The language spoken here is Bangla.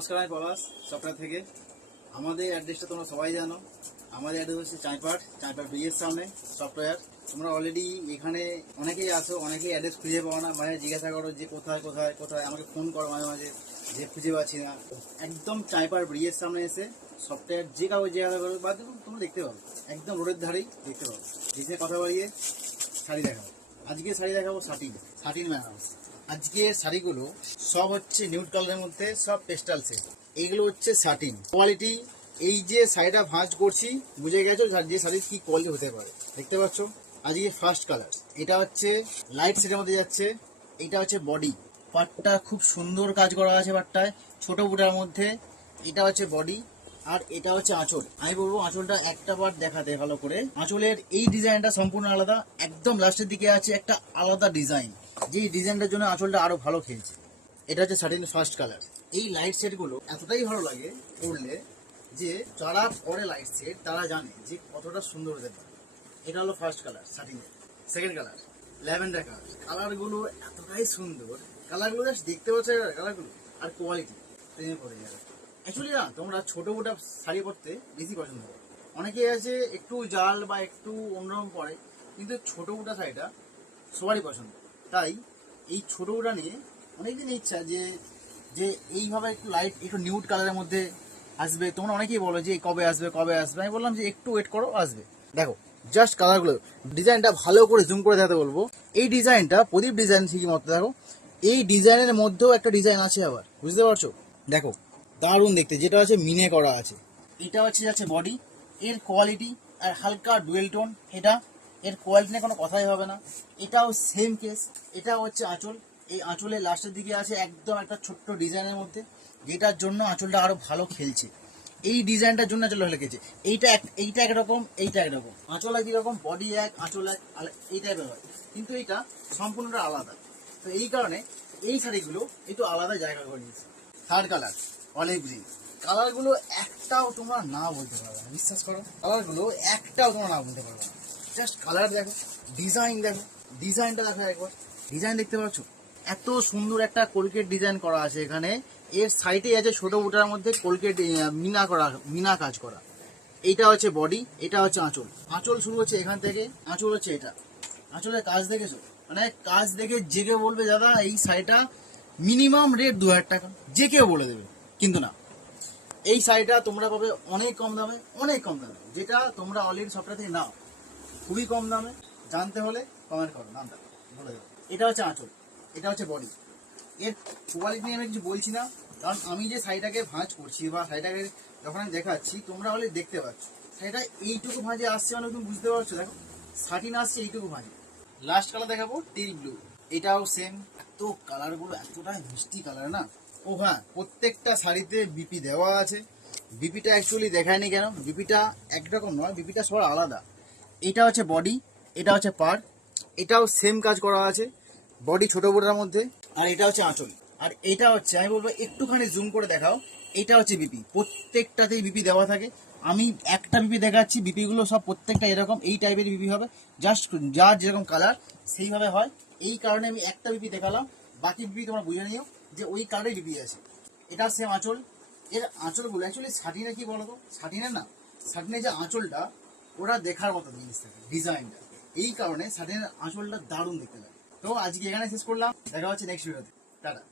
নমস্কার, আমি পলাশ সফটওয়্যার থেকে। আমাদের অ্যাড্রেসটা তোমরা সবাই জানো। আমাদের অ্যাড্রেস হচ্ছে চাঁইপাট ব্রিজের সামনে সফটওয়্যার। তোমরা অলরেডি এখানে অনেকেই আসো, অনেকেই অ্যাড্রেস খুঁজে পাও না, মানে জিজ্ঞাসা করো যে কোথায় কোথায় কোথায়, আমাকে ফোন করো মাঝে মাঝে যে খুঁজে পাচ্ছি না। একদম চাঁইপাট ব্রিজের সামনে এসে সফটওয়্যার যে কাগজ জিজ্ঞাসা করো বা তোমরা দেখতে পাবো, একদম রোডের ধারেই দেখতে পাবো। ডিসে কথা বাড়িয়ে শাড়ি দেখাবো। আজকে শাড়ি দেখাবো শাটিন ম্যানার্স। আজকে শাড়িগুলো সব হচ্ছে নিউড কালারের মধ্যে, সব পেস্টাল সেট। এইগুলো হচ্ছে শাটিন কোয়ালিটি। এই যে শাড়িটা ভাঁজ করছি, বুঝে গেছো যে শাড়ির কি কোয়ালিটি হতে পারে। দেখতে পাচ্ছ আজকে ফার্স্ট কালার, এটা হচ্ছে লাইট শেডের মধ্যে যাচ্ছে। এটা হচ্ছে বডি পার্টটা, খুব সুন্দর কাজ করা আছে পার্টটায়, ছোট বুটার মধ্যে। এটা হচ্ছে বডি, আর এটা হচ্ছে আঁচল। আমি বলবো আঁচলটা একটা বার দেখাতে ভালো করে। আঁচলের এই ডিজাইনটা সম্পূর্ণ আলাদা, একদম লাস্টের দিকে আছে একটা আলাদা ডিজাইন, যেই ডিজাইনটার জন্য আঁচলটা আরো ভালো খেলছে। এটা হচ্ছে শাটিন ফার্স্ট কালার। এই লাইট সেটগুলো এতটাই ভালো লাগে পরলে, যে যারা পরে লাইট সেট তারা জানে যে কতটা সুন্দর হতে পারে। এটা হলো ফার্স্ট কালার শাটিনের। Second colour lavender colour. কালারগুলো এতটাই সুন্দর, কালারগুলো জাস্ট দেখতে পাচ্ছ কালারগুলো, আর কোয়ালিটি প্রেমে পড়ে যাবে। অ্যাকচুয়ালি না, তোমরা ছোট মোটা শাড়ি পরতে বেশি পছন্দ করো। অনেকেই আছে একটু জাল বা একটু অন্যরকম পরে, কিন্তু ছোট মোটা শাড়িটা সবারই পছন্দ। তাই এই ছোট মোটা নিয়ে অনেকদিন ইচ্ছা যে যে এইভাবে একটু লাইট, একটু নিউড কালারের মধ্যে আসবে। তোমরা অনেকেই বলো যে কবে আসবে কবে আসবে, আমি বললাম যে একটু ওয়েট করো, আসবে। দেখো জাস্ট কালারগুলো, ডিজাইনটা ভালো করে জুম করে দেখাতে বলবো। এই ডিজাইনটা প্রদীপ ডিজাইন ঠিকই মতো দেখো, এই ডিজাইনের মধ্যেও একটা ডিজাইন আছে আবার, বুঝতে পারছো? দেখো দারুণ দেখতে, যেটা আছে মিনে করা আছে। এটা হচ্ছে যাচ্ছে বডি, এর কোয়ালিটি আর হালকা ডুয়েল টোন। এটা এর কোয়ালিটি নিয়ে কোনো কথাই হবে না। এটাও সেম কেস। এটা হচ্ছে আঁচল। এই আঁচলের লাস্টের দিকে আছে একদম একটা ছোট্ট ডিজাইনের মধ্যে, যেটার জন্য আঁচলটা আরো ভালো খেলছে। এই ডিজাইনটার জন্য আঁচল ভালো খেলছে। এইটা একরকম, এইটা একরকম। আঁচল একই রকম, বডি এক, আঁচল এক, এই টাইপের হয়, কিন্তু এইটা সম্পূর্ণটা আলাদা। তো এই কারণে এই শাড়িগুলো একটু আলাদা জায়গা করে নিয়েছে। Third colour olive green. কালারগুলো একটাও তোমরা না বলতে পারবে না, বিশ্বাস করো। কালারগুলো একটাও তোমরা না বলতে পারবে না। জাস্ট কালার দেখো, ডিজাইন দেখো, ডিজাইনটা দেখো একবার। ডিজাইন দেখতে পাচ্ছ, এত সুন্দর একটা কোলগেট ডিজাইন করা আছে এখানে। এর সাইডে আছে ছোট বুটার মধ্যে কোলগেট মিনা কাজ করা। এইটা হচ্ছে বডি, এটা হচ্ছে আঁচল। আঁচল শুরু হচ্ছে এখান থেকে, আঁচল হচ্ছে এটা। আঁচলের কাজ দেখেছো, মানে কাজ দেখে যে কেউ বলবে দাদা এই শাড়িটা মিনিমাম রেট 2000 টাকা, যে কেউ বলে দেবে। কিন্তু না, এই শাড়িটা তোমরা পাবে অনেক কম দামে, অনেক কম দামে, যেটা তোমরা অলরেডি সবটা থেকে নাও খুবই কম দামে। জানতে হলে কমেন্ট করো, নামটা বলে দেবো। এটা হচ্ছে আঁচল, এটা হচ্ছে বডি। এর কোয়ালিটি নিয়ে আমি কিছু বলছি না, কারণ আমি যে শাড়িটাকে ভাঁজ করছি বা শাড়িটাকে যখন আমি দেখাচ্ছি, তোমরা অলরেডি দেখতে পাচ্ছ শাড়িটা এইটুকু ভাঁজে আসছে, মানে তুমি বুঝতে পারছো। দেখো শাটিন আসছে এইটুকু ভাঁজে। লাস্ট কালার দেখাবো টিল ব্লু। এটাও সেম। এত কালারগুলো এতটাই মিষ্টি কালার না। ও হ্যাঁ, প্রত্যেকটা শাড়িতে বিপি দেওয়া আছে। বিপিটা অ্যাকচুয়ালি দেখায়নি কেন, বিপিটা একরকম নয়, বিপিটা সবার আলাদা। এটা হচ্ছে বডি, এটা হচ্ছে পার, এটাও সেম কাজ করা আছে, বডি ছোট বোটার মধ্যে। আর এটা হচ্ছে আঁচল। আর এটা হচ্ছে, আমি বলবো একটুখানি জুম করে দেখাও, এটা হচ্ছে বিপি। প্রত্যেকটাতেই বিপি দেওয়া থাকে। আমি একটা বিপি দেখাচ্ছি, বিপিগুলো সব প্রত্যেকটা এরকম এই টাইপের বিপি হবে। জাস্ট যার যেরকম কালার সেইভাবে হয়। এই কারণে আমি একটা বিপি দেখালাম, বাকি বিপি তোমরা বুঝে নিও যে ওই কালারেই বিপি আছে। এটা সেম আঁচল। এর আঁচলগুলো অ্যাকচুয়ালি শাটিনের কি বলতো, শাটিনের না, শাটিনের যে আঁচলটা ওরা দেখার মতো জিনিস থাকে, ডিজাইনটা। এই কারণে শাটিনের আঁচলটা দারুণ দেখতে লাগে। তো আজকে এখানে শেষ করলাম, দেখা হচ্ছে নেক্সট ভিডিওতে। টাটা।